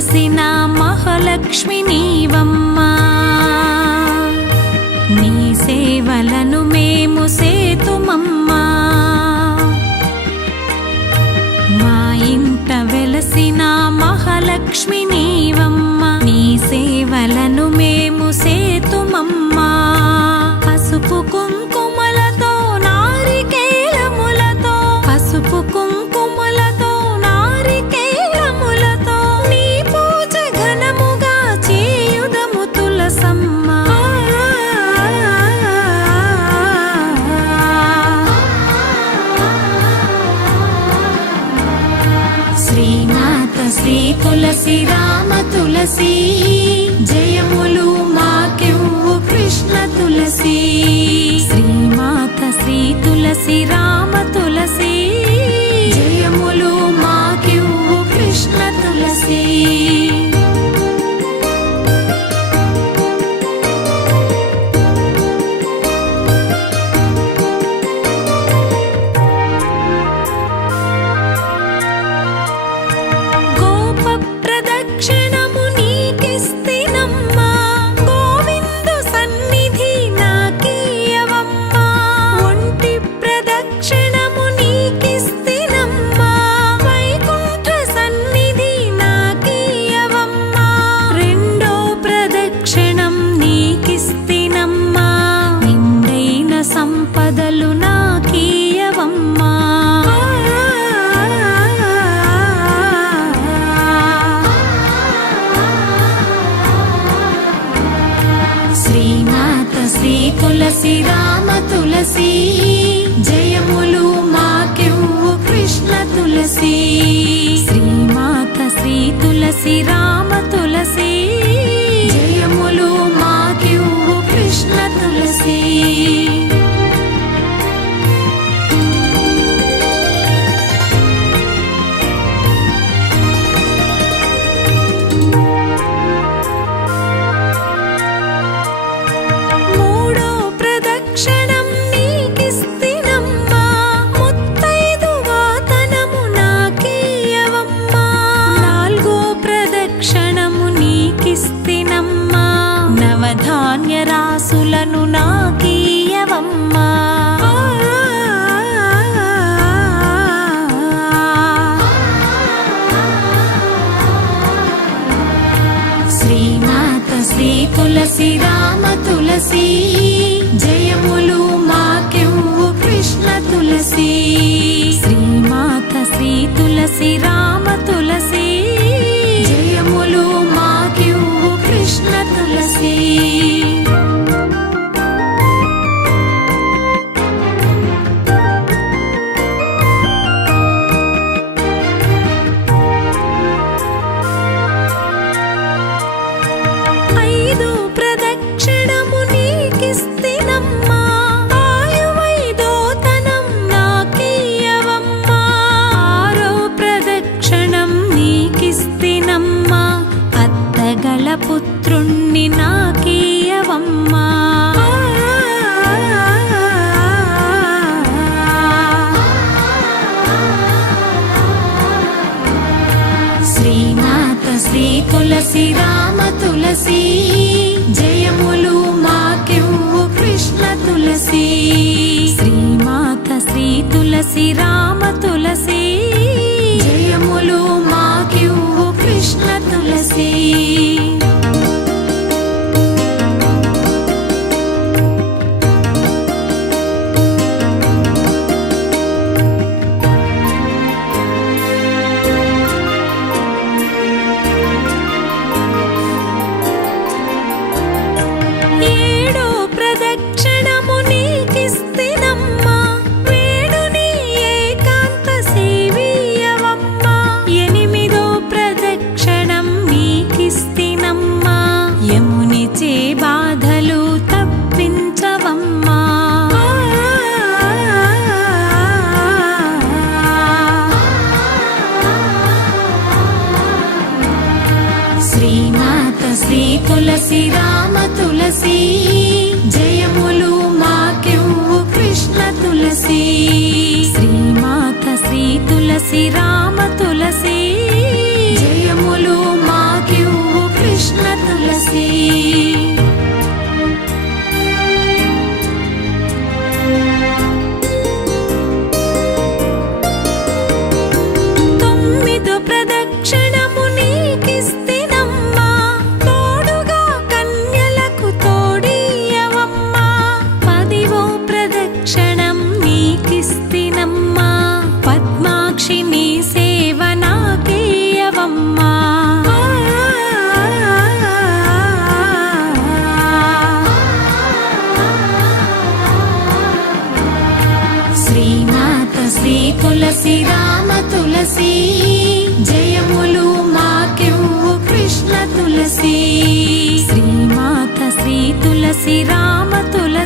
వెలసిన మహాలక్ష్మి నీవమ్మా, నీ సేవలను మేము సేతుమమ్మా. మా ఇంట వెలసిన మహాలక్ష్మి నీవమ్మా, నీ సేవలను మేము సేతుమమ్మా. పసుపు కుంకుమలతో నారికేలములతో, పసుపు కుంకుమలతో నారికేలములతో నీ పూజ ఘనముగా చేయుదము తులసమ్మ. శ్రీమాత శ్రీ తులసి రామ తులసి, జయములు మాకివ్వు కృష్ణ తులసి. శ్రీమాత శ్రీ తులసి రామ తులసి, జయములు మాకివ్వు కృష్ణ తులసి. శ్రీమాత శ్రీ తులసి రామ తులసి, జయములు మాకివ్వు కృష్ణ తులసి. శ్రీమాత శ్రీ తులసి రామ తులసి, జయములు మాకివ్వు కృష్ణ తులసి. నవధాన్య రాసులను నాకీయవమ్మా, శ్రీమాత శ్రీ తులసి రామ తులసి, జయములు మాకివ్వు కృష్ణ తులసి. శ్రీమాత శ్రీ తులసి రామ తులసి, జయములు మాకివ్వు కృష్ణ తులసి. పుత్రుణ్ణి నాకీయవమ్మా, శ్రీమాత శ్రీ తులసి రామ తులసి, జయములు మాకివ్వు కృష్ణ తులసి. శ్రీమాత శ్రీ తులసి రామ తులసి, జయములు మాకివ్వు కృష్ణ తులసి. శ్రీమాత శ్రీ తులసి రామ తులసి, జయములు మాకివ్వు కృష్ణ తులసి. శ్రీమాత శ్రీ తులసి రామ తులసి, జయములు మా కామాక్షి నీ సేవ నాకేయవమ్మా. శ్రీమాత శ్రీ తులసి రామ తులసి జయములు మాకివ్వు కృష్ణ తులసి. శ్రీమాత శ్రీ తులసి రామ తులసి